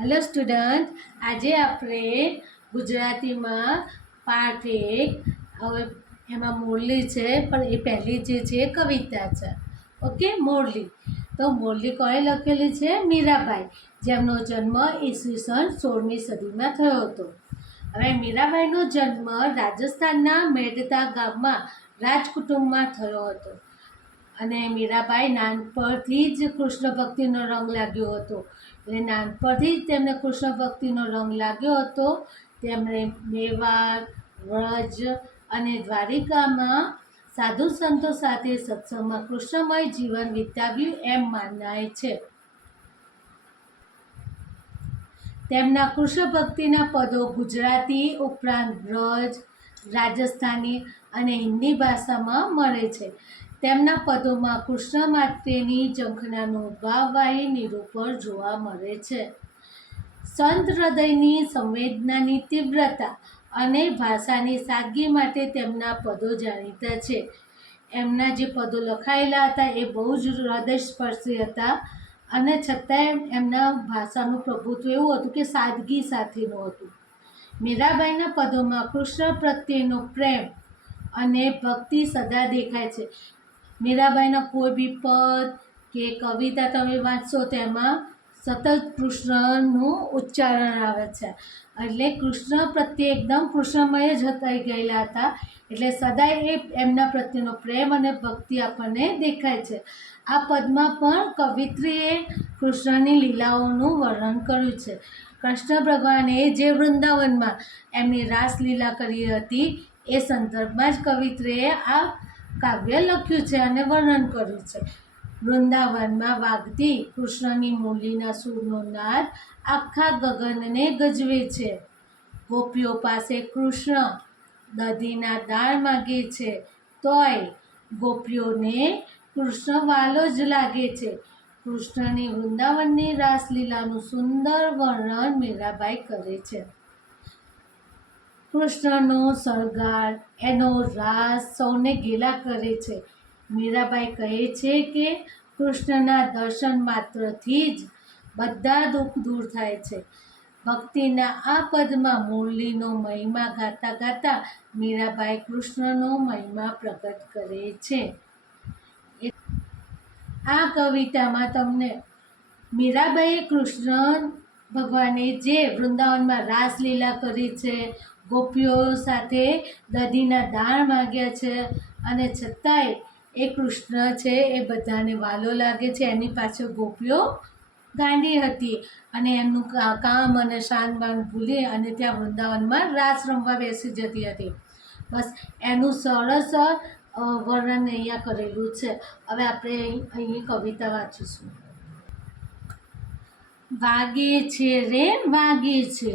Hello student આજે આપણે ગુજરાતીમાં પાઠ એક હવે એમાં મોરલી છે, પણ એ પહેલી જે છે કવિતા છે. ઓકે મોરલી. તો મોરલી કોણે લખેલી છે? મીરાબાઈ, જેમનો જન્મ ઈસવીસન સોળમી સદીમાં થયો હતો. હવે મીરાબાઈનો જન્મ રાજસ્થાનના મેડતા ગામમાં રાજકુટુંબમાં થયો હતો. અને મીરાબાઈ નાનપણથી જ કૃષ્ણ ભક્તિનો રંગ લાગ્યો હતો. એટલે નાનપણથી જ તેમને કૃષ્ણ ભક્તિનો રંગ લાગ્યો હતો. તેમણે મેવાડ, વ્રજ અને દ્વારિકામાં સાધુ સંતો સાથે સત્સંગમાં કૃષ્ણમય જીવન વિતાવ્યું એમ માનાય છે. તેમના કૃષ્ણ ભક્તિના પદો ગુજરાતી, ઉપરાંત બ્રજ, રાજસ્થાની અને હિન્દી ભાષામાં મળે છે. તેમના પદોમાં કૃષ્ણ માટેની ઝંખનાનું ભાવવાહી નિરૂપણ જોવા મળે છે. સંત હૃદયની સંવેદનાની તીવ્રતા અને ભાષાની સાદગી માટે તેમના પદો જાણીતા છે. એમના જે પદો લખાયેલા હતા એ બહુ જ હૃદયસ્પર્શી હતા અને છતાંય એમના ભાષાનું પ્રભુત્વ એવું હતું કે સાદગી સાથેનું હતું. મીરાબાઈના પદોમાં કૃષ્ણ પ્રત્યેનો પ્રેમ અને ભક્તિ સદા દેખાય છે. મીરાબાઈના કોઈ બી પદ કે કવિતા તમે વાંચશો તેમાં સતત કૃષ્ણનું ઉચ્ચારણ આવે છે. એટલે કૃષ્ણ પ્રત્યે એકદમ કૃષ્ણમય જ થઈ ગયેલા હતા. એટલે સદાય એ એમના પ્રત્યેનો પ્રેમ અને ભક્તિ આપણને દેખાય છે. આ પદમાં પણ કવિત્રીએ કૃષ્ણની લીલાઓનું વર્ણન કર્યું છે. કૃષ્ણ ભગવાને જે વૃંદાવનમાં એમની રાસલીલા કરી હતી, એ સંદર્ભમાં જ કવિત્રીએ આ કાવ્ય લખ્યું છે અને વર્ણન કર્યું છે. વૃંદાવનમાં વાગતી કૃષ્ણની મૂલીના સૂરનો નાદ આખા ગગનને ગજવે છે. ગોપીઓ પાસે કૃષ્ણ દધીના દાળ માગે છે. તોય ગોપીઓને કૃષ્ણ વાલો જ લાગે છે. કૃષ્ણની વૃંદાવનની રાસલીલાનું સુંદર વર્ણન મીરાબાઈ કરે છે. કૃષ્ણનો શણગાર, એનો રાસ સૌને ગેલા કરે છે. મીરાબાઈ કહે છે કે, કૃષ્ણના દર્શન માત્રથી જ બધા દુઃખ દૂર થાય છે. ભક્તિના આ પદમાં મુરલીનો મહિમા ગાતા ગાતા મીરાબાઈ કૃષ્ણનો મહિમા પ્રગટ કરે છે. આ કવિતામાં તમને મીરાબાઈએ કૃષ્ણ ભગવાને જે વૃંદાવનમાં રાસલીલા કરી છે ગોપીઓ સાથે દધીના દાણ માગ્યા છે અને છતાંય એ કૃષ્ણ છે એ બધાને વાલો લાગે છે. એની પાછળ ગોપીઓ ગાંડી હતી અને એમનું કામ અને શાનબાન ભૂલી અને ત્યાં વૃંદાવનમાં રાસ રમવા બેસી જતી હતી. બસ એનું સરસ વર્ણન અહીંયા કરેલું છે. હવે આપણે અહીં કવિતા વાંચીશું. વાગે છે રે વાગે છે.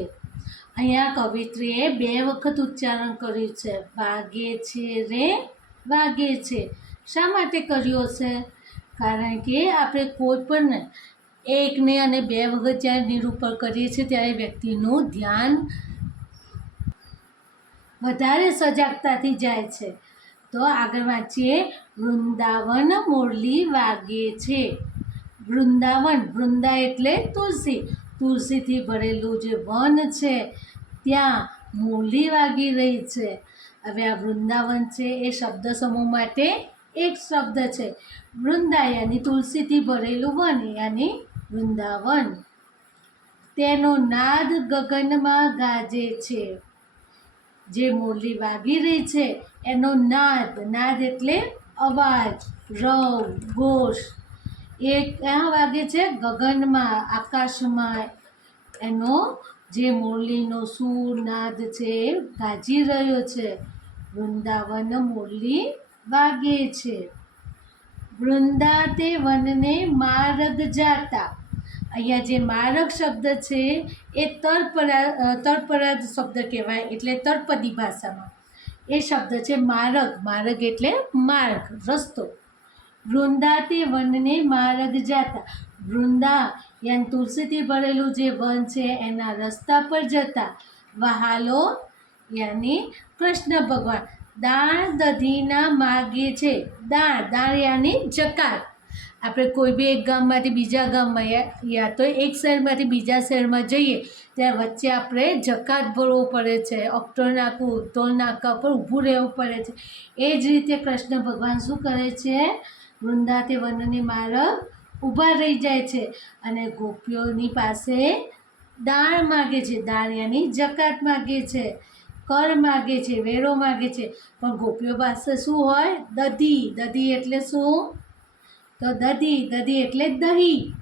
અહીંયા કવિત્રીએ બે વખત ઉચ્ચારણ કર્યું છે. વાગે છે રે, વાગે છે. શા માટે કર્યો છે? કારણ કે આપણે કોઈ પણ એકને અને બે વખત જ્યારે નિરૂપણ કરીએ છીએ ત્યારે વ્યક્તિનું ધ્યાન વધારે સજાગતાથી જાય છે. તો આગળ વાંચીએ. વૃંદાવન મોરલી વાગે છે. વૃંદાવન, વૃંદા એટલે તુલસી. તુલસીથી ભરેલું જે વન છે ત્યાં મૂલી વાગી રહી છે. હવે આ વૃંદાવન છે એ શબ્દ સમૂહ માટે એક શબ્દ છે. વૃંદા યાની તુલસીથી ભરેલું વન યાની વૃંદાવન. તેનો નાદ ગગનમાં ગાજે છે. જે મુરલી વાગી રહી છે, એનો નાદ નાદ એટલે અવાજ, રવ ઘોષ એ ક્યાં વાગે છે? ગગનમાં, આકાશમાં. એનો જે મુરલીનો સૂર નાદ છે ગાજી રહ્યો છે. વૃંદાવન મુરલી વાગે છે. વૃંદા તે વનને માર્ગ જાતા. અહીંયા જે મારક શબ્દ છે એ તળપરા તળપરાદ શબ્દ કહેવાય એટલે તળપદી ભાષામાં. એ શબ્દ છે માર્ગ. માર્ગ એટલે માર્ગ, રસ્તો. વૃંદા તે વનને માર્ગ જાતા. વૃંદા યાની તુલસીથી ભરેલું જે વન છે, એના રસ્તા પર જતા વહાલો યાની કૃષ્ણ ભગવાન. દાણ દધીના માગે છે. દાણ દાણ યાની જકાત આપણે કોઈ બી એક ગામમાંથી બીજા ગામમાં યા તો એક શહેરમાંથી બીજા શહેરમાં જઈએ, ત્યાં વચ્ચે આપણે જકાત ભરવો પડે છે ઓક્ટોલ નાકું ઉત્તોલ નાકા પર ઊભું રહેવું પડે છે. એ જ રીતે કૃષ્ણ ભગવાન શું કરે છે? વૃંદાતે વનની મારક ઊભા રહી જાય છે અને ગોપીઓની પાસે દાણ માગે છે. દાણ યાની જકાત માગે છે, કર માગે છે, વેરો માગે છે. પણ ગોપીઓ પાસે શું હોય? દધી. દધી એટલે શું? તો દધી. દધી એટલે દહીં.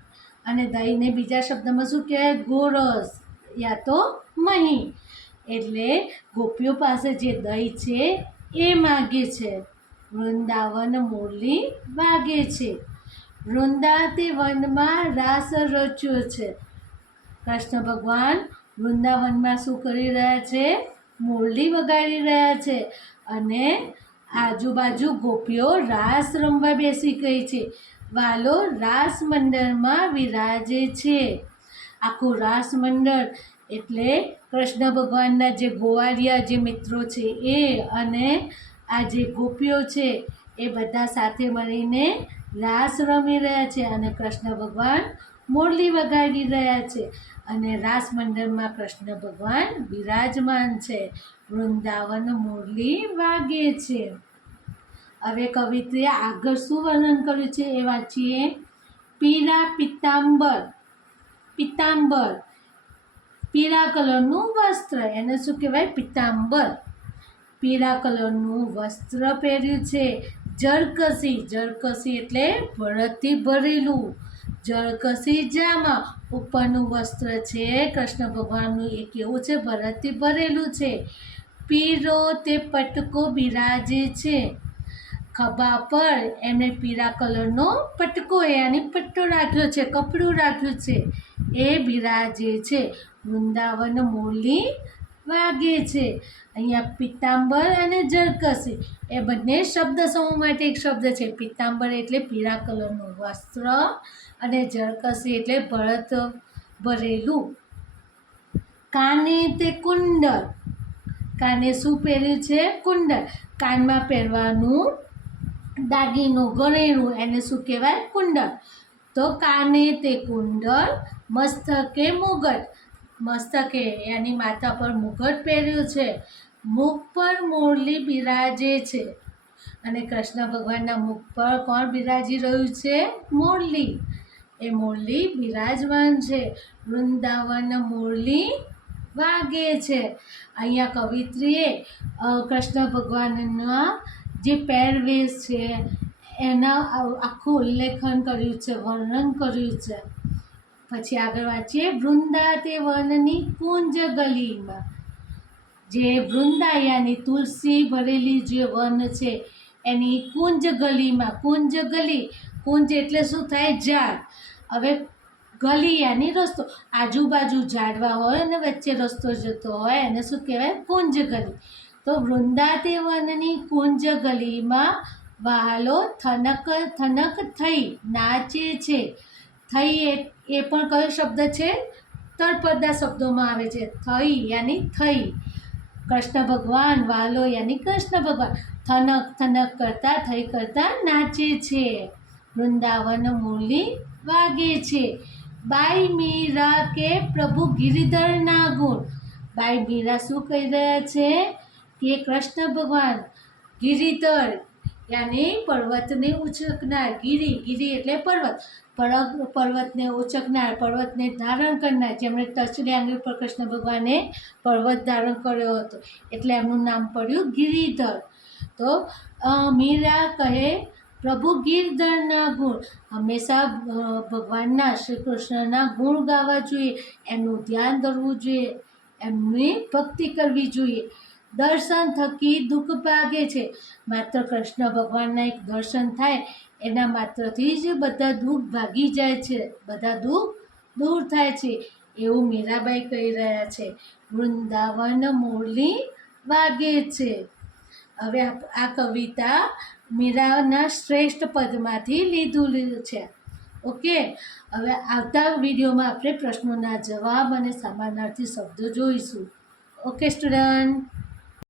અને દહીંને બીજા શબ્દમાં શું કહેવાય? ગોરસ યા તો મહી. એટલે ગોપીઓ પાસે જે દહીં છે એ માગે છે. વૃંદાવન મુરલી વાગે છે. વૃંદાતે વનમાં રાસ રચ્યો છે. કૃષ્ણ ભગવાન વૃંદાવનમાં શું કરી રહ્યા છે? મુરલી વગાડી રહ્યા છે અને આજુબાજુ ગોપીઓ રાસ રમવા બેસી ગઈ છે. વાલો રાસ મંડળમાં વિરાજે છે. આખું રાસ મંડળ એટલે કૃષ્ણ ભગવાનના જે ગોવાળિયા જે મિત્રો છે એ અને આ જે ગોપીઓ છે એ બધા સાથે મળીને રાસ રમી રહ્યા છે અને કૃષ્ણ ભગવાન મોરલી વગાડી રહ્યા છે. અને રાસ મંડળમાં કૃષ્ણ ભગવાન બિરાજમાન છે. વૃંદાવન મોરલી વાગે છે. હવે કવિત્રીએ આગળ શું વર્ણન કર્યું છે એ વાંચીએ. પીળા પિત્તાંબર પિત્તાંબર. પીળા કલરનું વસ્ત્ર, એને શું કહેવાય? પિત્તાંબર. પીળા કલરનું વસ્ત્ર પહેર્યું છે. જળકસી જળકસી એટલે ભરતથી ભરેલું. જળકસી જામાં ઉપરનું વસ્ત્ર છે, કૃષ્ણ ભગવાનનું એ કેવું છે, ભરતથી ભરેલું છે. પીરો તે પટકો બિરાજે છે. ખભા પર એમણે પીળા કલરનો પટકો, એની પટ્ટો રાખ્યો છે, કપડું રાખ્યું છે. એ બિરાજે છે. વૃંદાવન મુરલી વાગે છે. અહીંયા પિત્તાંબર અને જરકસી, એ બંને શબ્દ સમૂહ માટે એક શબ્દ છે. પિત્તાંબર એટલે પીળા કલરનું વસ્ત્ર અને જરકસી એટલે ભરત ભરેલું. કાને તે કુંડળ? કાને શું પહેર્યું છે? કુંડળ. કાનમાં પહેરવાનું દાગીનું ગળેણું એને શું કહેવાય? કુંડળ. તો કાને તે કુંડળ, મસ્તકે મુગટ. મસ્તકે એની માથા પર મુગટ પહેર્યું છે. મુખ પર મુરલી બિરાજે છે. અને કૃષ્ણ ભગવાનના મુખ પર કોણ બિરાજી રહ્યું છે? મુરલી. એ મુરલી બિરાજમાન છે. વૃંદાવન મુરલી વાગે છે. અહીંયા કવિત્રીએ કૃષ્ણ ભગવાનના જે પહેરવેશ છે, એના આખું ઉલ્લેખન કર્યું છે, વર્ણન કર્યું છે. પછી આગળ વાંચીએ. વૃંદા તે વનની કુંજ ગલીમાં જે વૃંદા યાની તુલસી ભરેલી જે વન છે, એની કુંજ ગલીમાં કુંજ ગલી કુંજ એટલે શું થાય? ઝાડ. હવે ગલી યાની રસ્તો. આજુબાજુ ઝાડવા હોય અને વચ્ચે રસ્તો જતો હોય, એને શું કહેવાય? કુંજ ગલી તો વૃંદાતે વનની કુંજ ગલીમાં વહાલો થનક થનક થઈ, નાચે છે. થઈ એ પણ કયો શબ્દ છે? તળપદા શબ્દોમાં આવે છે. થઈ યાની થઈ. કૃષ્ણ ભગવાન વાલો યાની કૃષ્ણ ભગવાન. થનક થનક કરતા થઈ કરતા નાચે છે. વૃંદાવન મુરલી વાગે છે. બાઈ મીરા કે પ્રભુ ગિરિધરના ગુણ. બાઈ મીરા શું કહી રહ્યા છે? કે કૃષ્ણ ભગવાન ગિરિધર યાની પર્વતને ઉચકનાર, ગીરી, ગિરી એટલે પર્વત. પર્વત પર્વતને ઉચકનાર, પર્વતને ધારણ કરનાર, જેમણે ટચલી આંગળી પર કૃષ્ણ ભગવાને પર્વત ધારણ કર્યો હતો. એટલે એમનું નામ પડ્યું ગિરિધર. તો મીરા કહે, પ્રભુ, ગિરધરના ગુણ. હંમેશા ભગવાનના શ્રી કૃષ્ણના ગુણ ગાવા જોઈએ. એમનું ધ્યાન ધરવું જોઈએ. એમની ભક્તિ કરવી જોઈએ. દર્શન થકી દુઃખ ભાગે છે. માત્ર કૃષ્ણ ભગવાનના એક દર્શન થાય, એના માત્રથી જ બધા દુઃખ ભાગી જાય છે. બધા દુઃખ દૂર થાય છે. એવું મીરાબાઈ કહી રહ્યા છે. વૃંદાવન મુરલી વાગે છે. હવે આ કવિતા મીરાના શ્રેષ્ઠ પદમાંથી લીધું છે. ઓકે? હવે આવતા વિડીયોમાં આપણે પ્રશ્નોના જવાબ અને સમાનાર્થી શબ્દો જોઈશું. Okay, student?